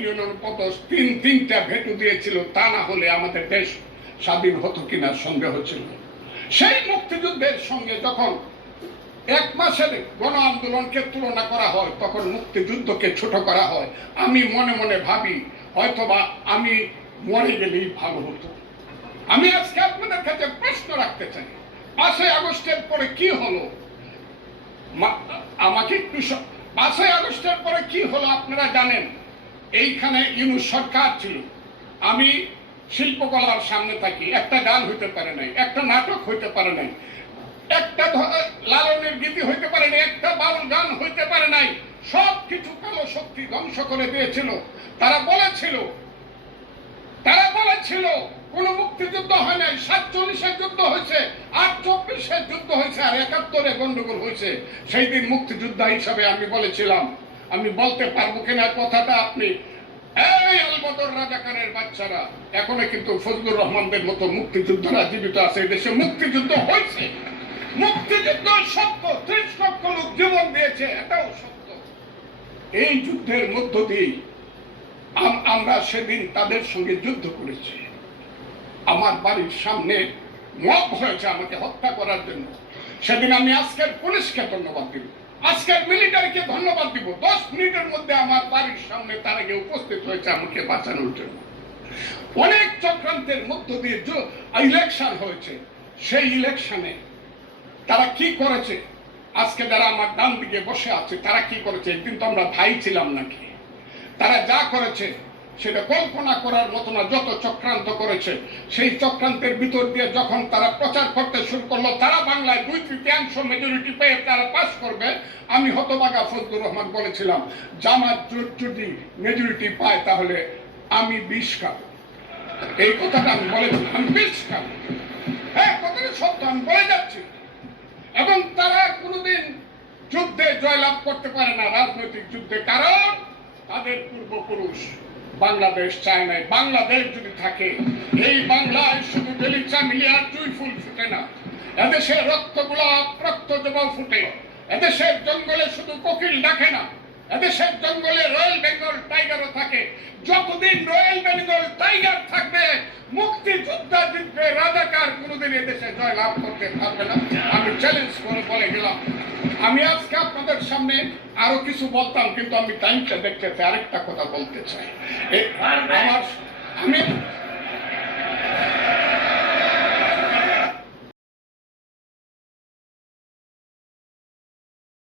ইউনিয়নের মতো তিনটা ভেটু দিয়েছিল, তা না হলে আমাদের দেশ স্বাধীন হতো কিনা সন্দেহ ছিল। সেই মুক্তিযুদ্ধের সঙ্গে যখন 1 মাসের গণ আন্দোলনকে তুলনা করা হয়, তখন মুক্তিযুদ্ধকে ছোট করা হয়। আমি মনে মনে ভাবি হয়তোবা আমি মরে গেলেই ভালো হতো। আমি আজকে আপনাদের কাছে প্রশ্ন রাখতে চাই, 5ই আগস্টের পরে কি হলো? আমাকে একটু 5ই আগস্টের পরে কি হলো আপনারা জানেন। এইখানে ইউনূস সরকার ছিল, আমি শিল্পকলার সামনে থাকি, একটা গান হইতে পারে নাই, একটা নাটক হইতে পারে নাই, একটা লালনের গীতি হইতে পারে নাই, একটা বাউল গান হইতে পারে নাই। সব কিছু কালো শক্তি ধ্বংস করে দিয়েছিল। তারা বলেছিল কোন মুক্তিযুদ্ধ হয় নাই, 47-এর যুদ্ধ হয়েছে, 48-এর যুদ্ধ হয়েছে, আর 71-এ গন্ডগোল হয়েছে। সেই দিন মুক্তিযোদ্ধা হিসাবে আমি বলেছিলাম, আমি বলতে পারবো কিনা কথাটা আপনি, এই আলবদর রাজাকারের বাচ্চারা, এখনো কিন্তু ফজলুর রহমানদের মতো মুক্তিযোদ্ধারা জীবিত আছে। দেশে মুক্তিযুদ্ধ হয়েছে, মুক্তিযুদ্ধ সত্য, 30 লক্ষ লোক জীবন দিয়েছে, এটাও সত্য। এই যুদ্ধের মধ্য দিয়ে আমরা সেদিন তাদের সঙ্গে যুদ্ধ করেছি। আমার বাড়ির সামনে মব হয়েছে আমাকে হত্যা করার জন্য। সেদিন আমি আজকের পুলিশকে ধন্যবাদ দিব, আজকের মিলিটারিকে ধন্যবাদ দিব। 10 মিনিটের মধ্যে আমার বাড়ির সামনে তারা গিয়ে উপস্থিত হয়েছে আমাকে বাঁচানোর জন্য। অনেক চক্রান্তের মধ্য দিয়ে ইলেকশন হয়েছে। সেই ইলেকশনে তারা কি করেছে, আজকে যারা আমার ডান দিকে বসে আছে তারা কি করেছে? একদিন তো আমরা ভাই ছিলাম নাকি? তারা যা করেছে সেটা কল্পনা করার মতো না। যত চক্রান্ত করেছে, সেই চক্রান্তের ভিতর দিয়ে যখন তারা প্রচার করতে শুরু করলো তারা বাংলায় 2/3 মেজরিটি পেয়ে তারা পাস করবে, আমি হতভাগা ফজলুর রহমান বলেছিলাম জামাত যদি মেজরিটি পায় তাহলে আমি 20 খাবো। এই কথাটা আমি বলেছিলাম, আমি 20 খাবো। হ্যাঁ, কথাটা সত্য, আমি বলে যাচ্ছি। এবং তারা কোনোদিন যুদ্ধে জয়লাভ করতে পারে না, রাজনৈতিক যুদ্ধে, কারণ তাদের পূর্বপুরুষ বাংলাদেশ চায় নাই। বাংলাদেশ যদি থাকে, এই বাংলায় শুধু বেলিচা মিলিয়ার জুই ফুল ফুটে না, এদেশে রক্ত গোলাপ, রক্ত জবা ফুটে। এদেশের জঙ্গলে শুধু কোকিল ডাকে না, এদেশের জঙ্গলে রয়্যাল বেঙ্গল টাইগারও থাকে। যতদিন রয়্যাল বেঙ্গল টাইগার থাকবে, মুক্তিযোদ্ধা জিতবে, রাজাকার কোনোদিন এদেশে জয় লাভ করতে পারবে না। আমি চ্যালেঞ্জ করে বলে গেলাম। আমি আজকে আপনাদের সামনে আরো কিছু বলতাম, কিন্তু আমি টাইমটা দেখতে চাই, আরেকটা কথা বলতে চাই। আমি